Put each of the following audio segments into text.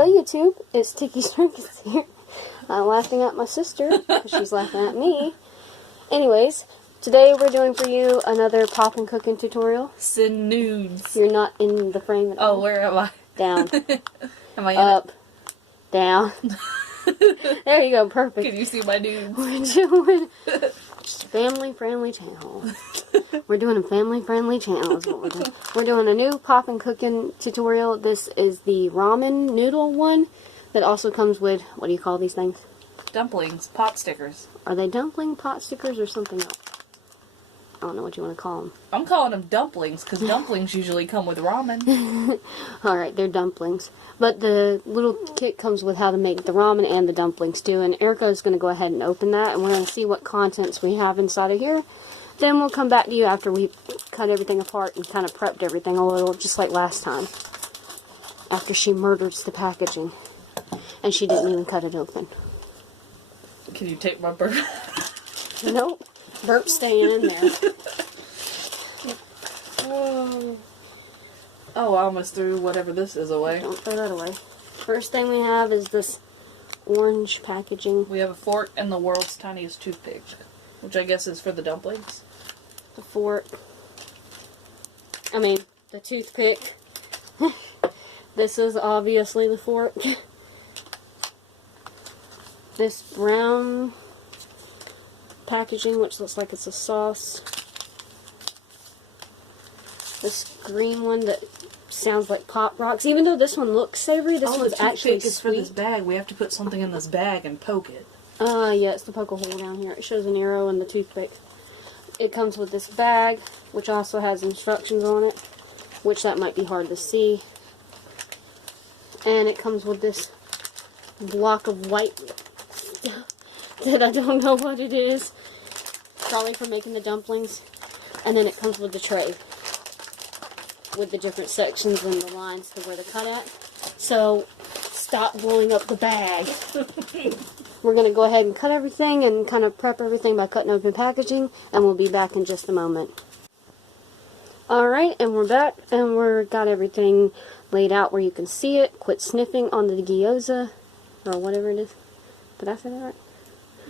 Hello YouTube, it's Ticky's Trinkets here. I'm laughing at my sister, because she's laughing at me. Anyways, today we're doing for you another popin cooking tutorial. Send nudes. You're not in the frame at all. Oh, where am I? Down. Am I up. Down. There you go, perfect. Can you see my nudes? We're doing family-friendly channel. We're doing a family-friendly channel is what we're doing. We're doing a new popin cooking tutorial. This is the ramen noodle one that also comes with, what do you call these things? Dumplings. Pot stickers. Are they dumpling pot stickers or something else? I don't know what you want to call them. I'm calling them dumplings because dumplings usually come with ramen. Alright, they're dumplings. But the little kit comes with how to make the ramen and the dumplings too. And Erica is going to go ahead and open that. And we're going to see what contents we have inside of here. Then we'll come back to you after we cut everything apart and kind of prepped everything a little, just like last time. After she murders the packaging. And she didn't even cut it open. Can you take my burp? Nope. Burp's staying in there. Oh, I almost threw whatever this is away. Don't throw that away. First thing we have is this orange packaging. We have a fork and the world's tiniest toothpick, which I guess is for the dumplings. The fork. I mean, the toothpick. This is obviously the fork. This brown packaging, which looks like it's a sauce. This green one that sounds like Pop Rocks. Even though this one looks savory, this one's actually sweet. Is for this bag. We have to put something in this bag and poke it. Yeah, it's the poke a hole down here. It shows an arrow and the toothpick. It comes with this bag, which also has instructions on it, which that might be hard to see. And it comes with this block of white stuff that I don't know what it is. Probably for making the dumplings. And then it comes with the tray with the different sections and the lines to where they're cut at. So, stop blowing up the bag. We're going to go ahead and cut everything and kind of prep everything by cutting open packaging, and we'll be back in just a moment. Alright, and we're back, and we've got everything laid out where you can see it. Quit sniffing on the gyoza, or whatever it is. Did I say that right?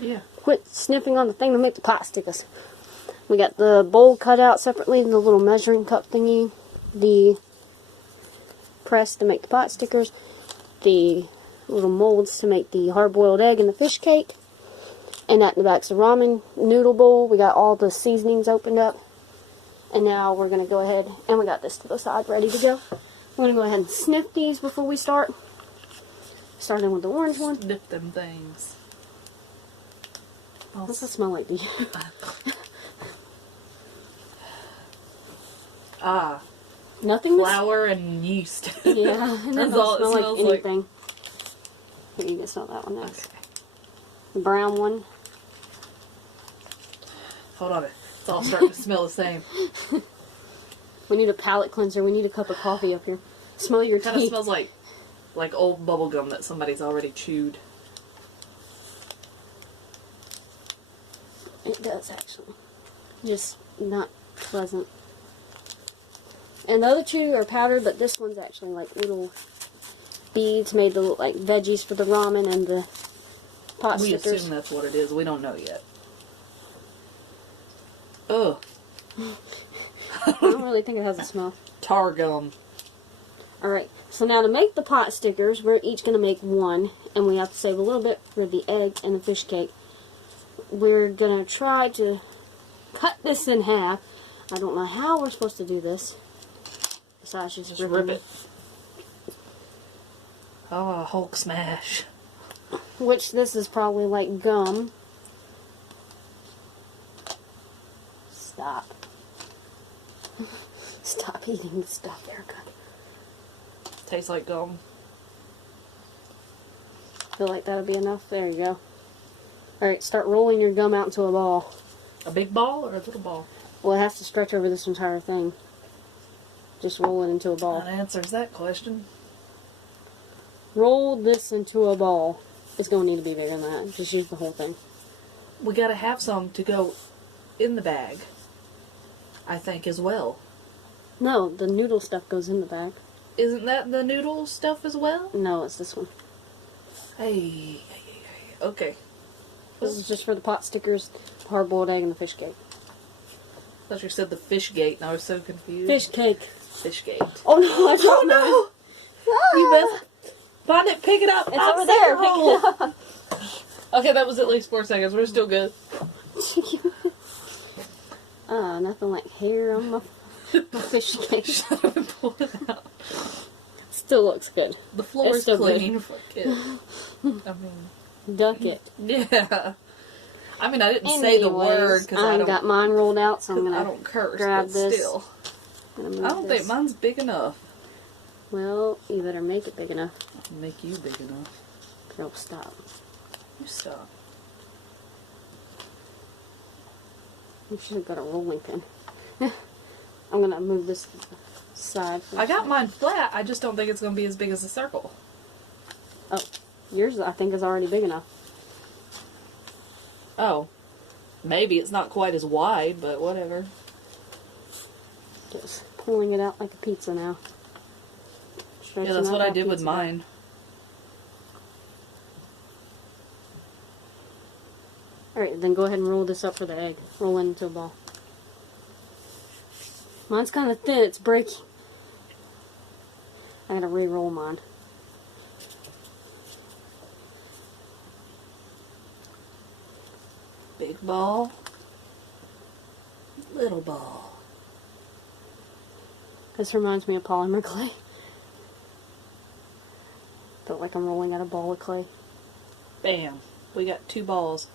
Yeah. Quit sniffing on the thing to make the pot stickers. We got the bowl cut out separately, the little measuring cup thingy, the press to make the pot stickers, the little molds to make the hard-boiled egg and the fish cake, and that in the back's the ramen noodle bowl. We got all the seasonings opened up, and now we're going to go ahead, and we got this to the side ready to go. We're going to go ahead and sniff these before we start. Starting with the orange one. Sniff them things. What's that smell like to you? Ah. Nothing? Flour and yeast. Yeah, and that That's all doesn't it smell like smells anything. Here, you can smell that one next. Okay. The brown one. Hold on. It's all starting to smell the same. We need a palate cleanser. We need a cup of coffee up here. Smell your It kind of teeth. smells like old bubble gum that somebody's already chewed. It does, actually. Just not pleasant. And the other two are powdered, but this one's actually like little beads made to look like veggies for the ramen and the pot We stickers. assume that's what it is. We don't know yet. Ugh. I don't really think it has a smell. Tar gum. Alright, so now to make the pot stickers, we're each going to make one, and we have to save a little bit for the egg and the fish cake. We're going to try to cut this in half. I don't know how we're supposed to do this. Besides just Rip it. Oh, Hulk smash. Which this is probably like gum. Stop. Stop eating stuff, Erica. Tastes like gum. Feel like that'll be enough? There you go. Alright, start rolling your gum out into a ball. A big ball or a little ball? Well, it has to stretch over this entire thing. Just roll it into a ball. That answers that question. Roll this into a ball. It's going to need to be bigger than that. Just use the whole thing. We gotta have some to go in the bag, I think, as well. No, the noodle stuff goes in the bag. Isn't that the noodle stuff as well? No, it's this one. Hey. Okay. This is just for the pot stickers, hard-boiled egg, and the fish cake. I thought you said the fish gate, and I was so confused. Fish cake. Fish gate. Oh no! I don't know. You best find it, pick it up. It's over there. Pick it up. Okay, that was at least 4 seconds. We're still good. Nothing like hair on my fish cake. Shut up and pull it out. Still looks good. The floor It's is still clean. Fuck it. I mean, Duck it. yeah. I mean, I didn't say the word because I don't got mine rolled out, so I'm gonna. I don't curse. grab but this. Still, I don't think mine's big enough. Well, you better make it big enough. I'll make you big enough. Girl, stop. You stop. You should have got a rolling pin. I'm gonna move this side. I got mine flat. I just don't think it's gonna be as big as a circle. Oh, yours I think is already big enough. Oh, maybe it's not quite as wide, but whatever. Just pulling it out like a pizza now. Yeah, that's what I did with mine. Alright, then go ahead and roll this up for the egg. Roll it into a ball. Mine's kind of thin, it's breaking. I gotta re-roll mine. Big ball. Little ball. This reminds me of polymer clay. Felt like I'm rolling out a ball of clay. Bam. We got 2 balls.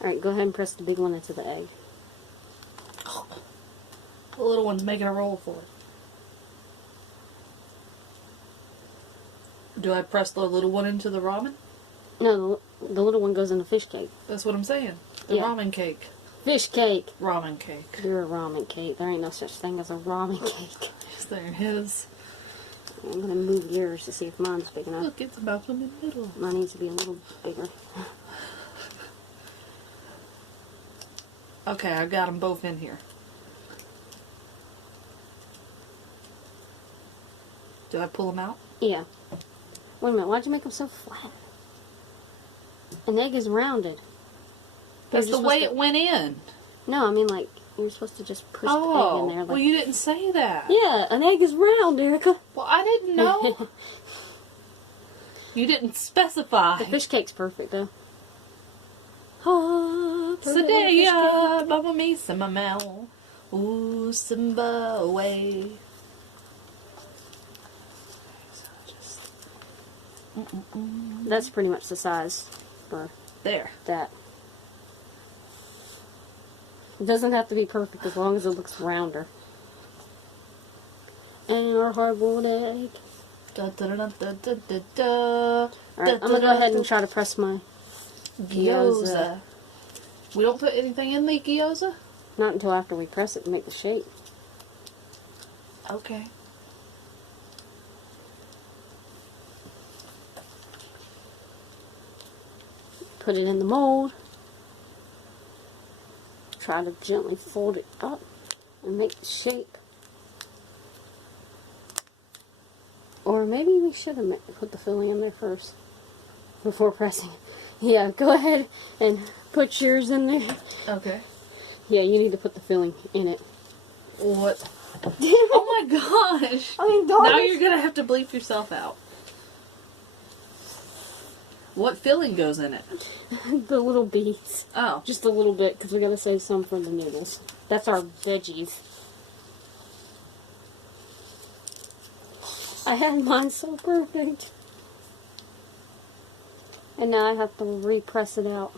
Alright, go ahead and press the big one into the egg. The little one's making a roll for it. Do I press the little one into the ramen? No, the little one goes in the fish cake. That's what I'm saying. The Yeah. ramen cake. Fish cake! Ramen cake. You're a ramen cake. There ain't no such thing as a ramen cake. Yes, there is. I'm gonna move yours to see if mine's big enough. Look, it's about in the middle. Mine needs to be a little bigger. Okay, I got them both in here. Do I pull them out? Yeah. Wait a minute, why'd you make them so flat? An egg is rounded. That's You're the just way supposed it went in. No, I mean like, you're supposed to just push the egg in Oh, there. Like, well, you didn't say that. yeah, an egg is round, Erica. Well, I didn't know. You didn't specify. The fish cake's perfect, though. Oh, Sadaya, Baba me, Simba Mel. Ooh, Simba away. That's pretty much the size for There. that. It doesn't have to be perfect as long as it looks rounder. And our hard-boiled egg. Da, da, da, da, da, da, da. Alright, I'm gonna go ahead and try to press my Gyoza. We don't put anything in the gyoza? Not until after we press it to make the shape. Okay. Put it in the mold. Try to gently fold it up and make the shape. Or maybe we should have put the filling in there first before pressing it. Yeah, go ahead and put yours in there. Okay. Yeah, you need to put the filling in it. What? Oh my gosh! I mean, darn Now it. you're gonna have to bleep yourself out. What filling goes in it? The little beads. Oh. Just a little bit, because we gotta save some for the noodles. That's our veggies. I had mine so perfect. And now I have to re-press it out.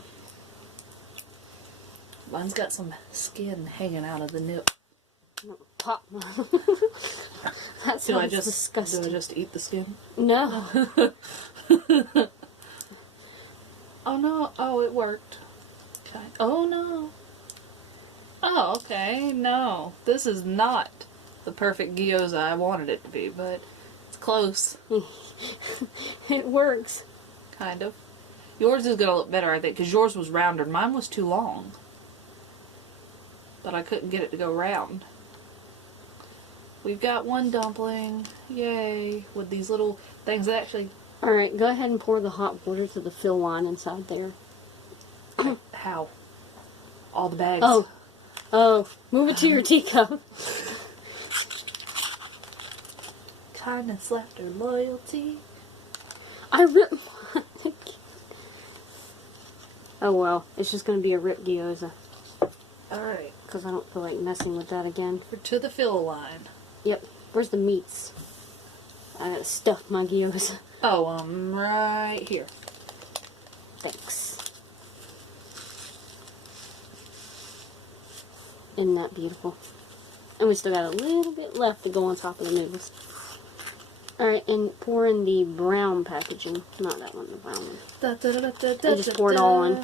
Mine's got some skin hanging out of the nip. Pop. That Do I sounds just disgusting. Do I just eat the skin? No. Oh no! Oh, it worked. Okay. Oh no! Oh, okay. No, this is not the perfect gyoza I wanted it to be, but it's close. It works. Kind of. Yours is gonna look better, I think, because yours was rounder. Mine was too long, but I couldn't get it to go round. We've got one dumpling. Yay. With these little things that actually... Alright, go ahead and pour the hot water to the fill line inside there. How? All the bags. Oh. Oh. Move it to your teacup. Kindness, laughter, loyalty. I ripped mine. Oh well, it's just going to be a ripped gyoza. Alright. Because I don't feel like messing with that again. We're to the fill line. Yep. Where's the meats? I gotta stuff my gyoza. Oh, right here. Thanks. Isn't that beautiful? And we still got a little bit left to go on top of the noodles. Alright, and pour in the brown packaging. Not that one, the brown one. And just pour it all in.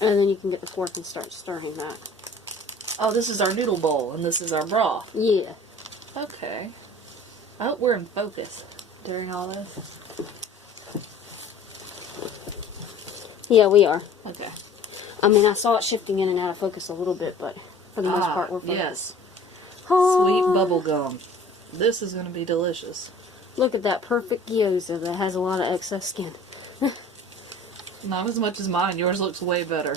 And then you can get the fork and start stirring that. Oh, this is our noodle bowl, and this is our broth. Yeah. Okay. I hope we're in focus during all this. Yeah, we are. Okay. I mean, I saw it shifting in and out of focus a little bit, but for the most part, we're focused. Yes. Oh, Sweet bubble gum. This is going to be delicious. look at that perfect gyoza that has a lot of excess skin. Not as much as mine. Yours looks way better.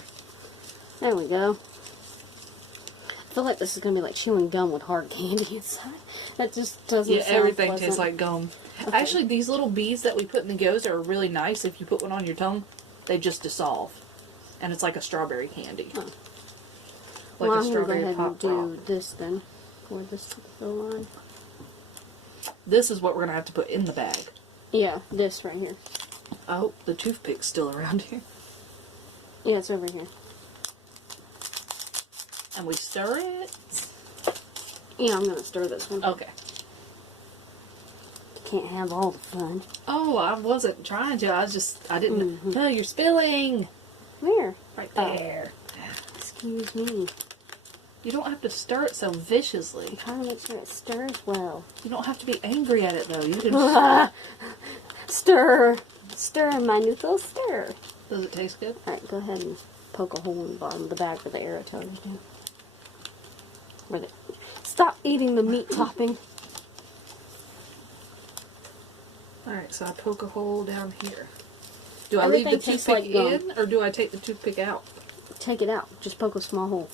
There we go. I feel like this is going to be like chewing gum with hard candy inside. That just doesn't Yeah, sound everything pleasant. tastes like gum. Okay. Actually, these little beads that we put in the gyoza are really nice. If you put one on your tongue, they just dissolve. And it's like a strawberry candy. Oh. Like Well, a I'm going to go strawberry ahead and pop do rock. this then. Pour this to the fill line. This is what we're going to have to put in the bag. Yeah, this right here. Oh, the toothpick's still around here. Yeah, it's over here. And we stir it. Yeah, I'm going to stir this one. Okay. Can't have all the fun. Oh, I wasn't trying to. I didn't. Oh, you're spilling. Where? Right Oh. there. Excuse me. You don't have to stir it so viciously. I'm trying to make sure it stirs well. You don't have to be angry at it, though. You can. Stir. Stir, my noodles, stir. Does it taste good? Alright, go ahead and poke a hole in the bottom of the bag where the arrow toters do. Where the... Stop eating the meat topping. Alright, so I poke a hole down here. Do I Everything leave the tastes toothpick like in, or do I take the toothpick out? Take it out. Just poke a small hole.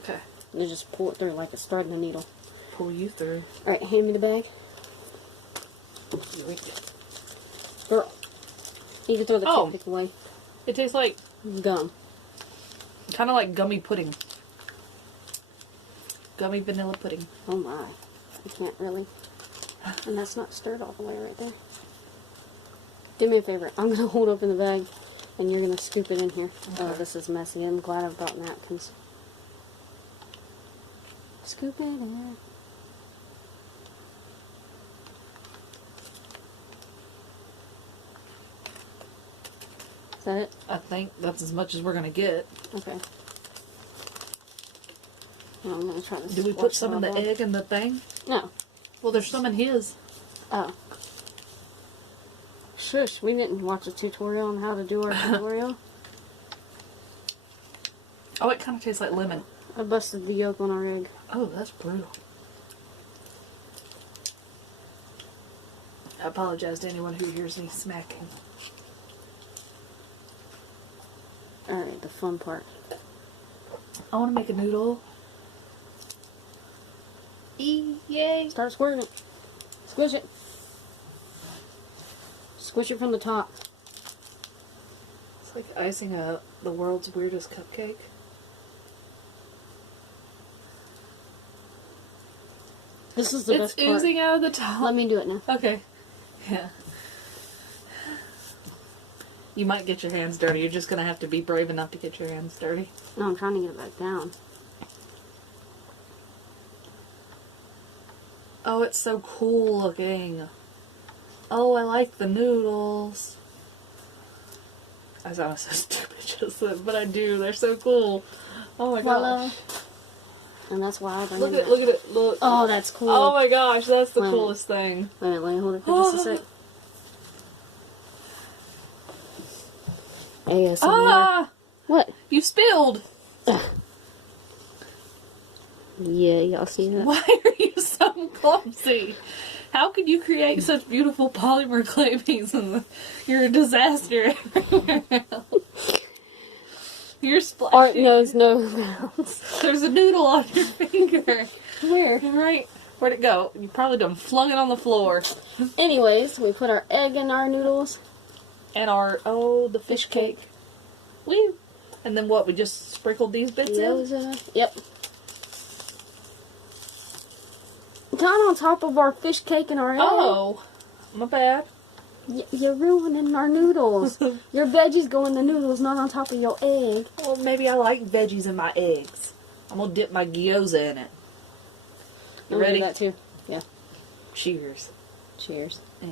Okay. You just pull it through like it's starting a needle. Pull you through. Alright, hand me the bag. Girl. You can throw the Oh. toothpick away. It tastes like, Gum. kind of like gummy pudding. Gummy vanilla pudding. Oh my. I can't really. And that's not stirred all the way right there. Do me a favor. I'm going to hold open the bag and you're going to scoop it in here. Okay. Oh, this is messy. I'm glad I've brought napkins. Scoop it in. Is that it? I think that's as much as we're going to get. Okay. Well, I'm going to try to Do we put squash some in it the all egg in the thing? down. No. Well, there's some in his. Oh. Shush, we didn't watch a tutorial on how to do our tutorial. Oh, it kind of tastes like lemon. I busted the yolk on our egg. Oh, that's brutal. I apologize to anyone who hears me smacking. Alright, the fun part. I want to make a noodle. Yay! Start squirting it. Squish it. Squish it from the top. It's like icing the world's weirdest cupcake. This is the It's best part. oozing out of the top. Let me do it now. Okay. Yeah. You might get your hands dirty. You're just going to have to be brave enough to get your hands dirty. No, I'm trying to get it back down. Oh, it's so cool looking. Oh, I like the noodles. I sound so stupid just then, but I do. They're so cool. Oh my Voila. gosh. And that's why I don't Look need at it, look at it, look. Oh, that's cool. Oh my gosh, that's the Wow. coolest thing. Wait a minute, let me hold it for just a sec. ASMR. Ah! What? You spilled! Yeah, y'all see that? Why are you so clumsy? How could you create such beautiful polymer clay pieces? You're a disaster everywhere else. You're splashing. Art knows no bounds. There's a noodle on your finger. Where? Right. Where'd it go? You probably done flung it on the floor. Anyways, we put our egg in our noodles. And our, the fish cake. Woo! And then what? We just sprinkled these bits in? Yep. Not on top of our fish cake and our egg. Oh, my bad. You're ruining our noodles. Your veggies go in the noodles, not on top of your egg. Well, maybe I like veggies in my eggs. I'm gonna dip my gyoza in it. You ready? Do that too. Yeah. Cheers. Cheers. Yeah.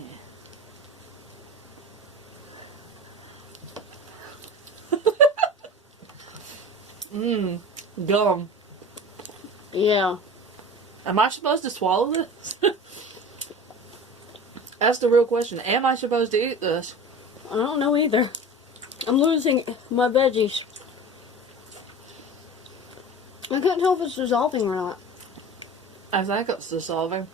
Gum. Yeah. Am I supposed to swallow this? That's the real question. Am I supposed to eat this? I don't know either. I'm losing my veggies. I couldn't tell if it's dissolving or not. I think it's dissolving.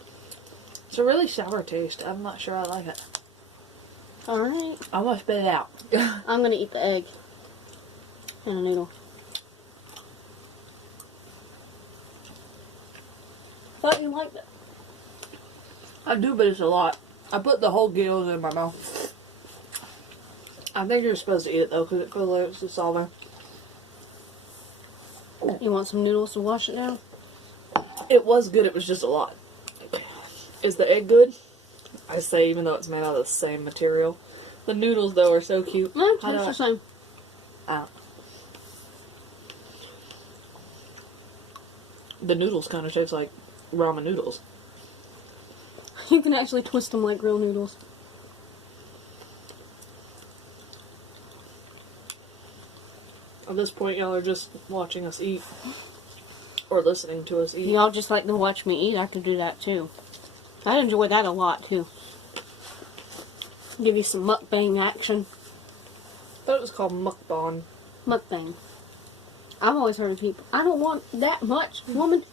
It's a really sour taste. I'm not sure I like it. Alright. I'm gonna spit it out. I'm gonna eat the egg. And a noodle. Thought you liked it. I do, but it's a lot. I put the whole gyoza in my mouth. I think you're supposed to eat it though, because it feels like it's dissolving. You want some noodles to wash it down? It was good, it was just a lot. Is the egg good? I say, even though it's made out of the same material. The noodles, though, are so cute. No, it's the same. The noodles kind of taste like ramen noodles. You can actually twist them like real noodles. At this point, y'all are just watching us eat. Or listening to us eat. Y'all just like to watch me eat. I could do that too. I'd enjoy that a lot too. Give you some mukbang action. I thought it was called mukbang. Mukbang. I've always heard of people. I don't want that much, woman.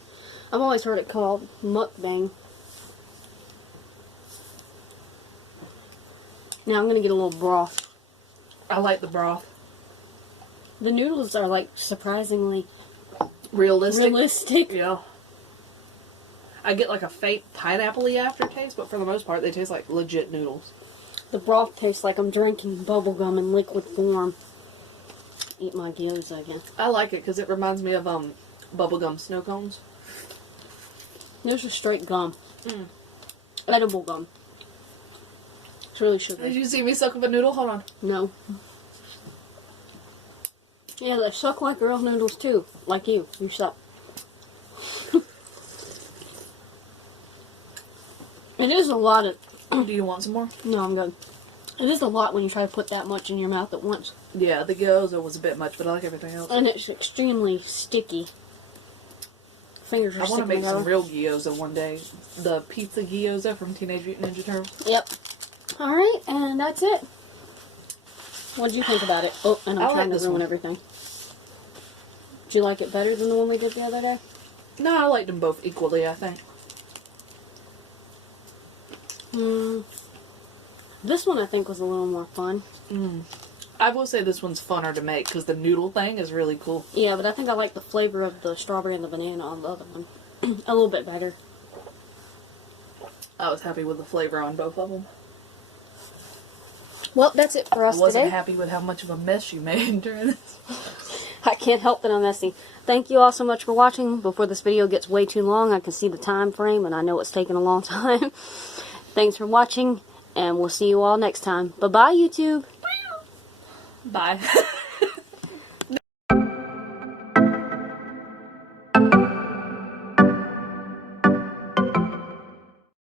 I've always heard it called mukbang. Now I'm gonna get a little broth. I like the broth. The noodles are like surprisingly Realistic. Yeah. I get like a faint pineapple-y aftertaste, but for the most part, they taste like legit noodles. The broth tastes like I'm drinking bubblegum in liquid form. Eat my gyoza again. I like it because it reminds me of bubblegum snow cones. This is straight gum. Edible gum. It's really sugary. Did you see me suck up a noodle? Hold on. No. Yeah, they suck like real noodles too. Like you. You suck. It is a lot of... Do you want some more? No, I'm good. It is a lot when you try to put that much in your mouth at once. Yeah, the gyoza was a bit much, but I like everything else. And it's extremely sticky. Fingers are I want to make together. some real gyoza one day. The pizza gyoza from Teenage Mutant Ninja Turtles. Yep. Alright, and that's it. What did you think about it? Oh, and I'm trying to ruin everything. Did you like it better than the one we did the other day? No, I liked them both equally, I think. This one I think was a little more fun. I will say this one's funner to make because the noodle thing is really cool. Yeah, but I think I like the flavor of the strawberry and the banana on the other one a little bit better. I was happy with the flavor on both of them. Well, that's it for us I wasn't today. happy with how much of a mess you made during this. I can't help that I'm messy. Thank you all so much for watching. Before this video gets way too long, I can see the time frame, and I know it's taken a long time. Thanks for watching, and we'll see you all next time. Bye-bye, YouTube. Bye.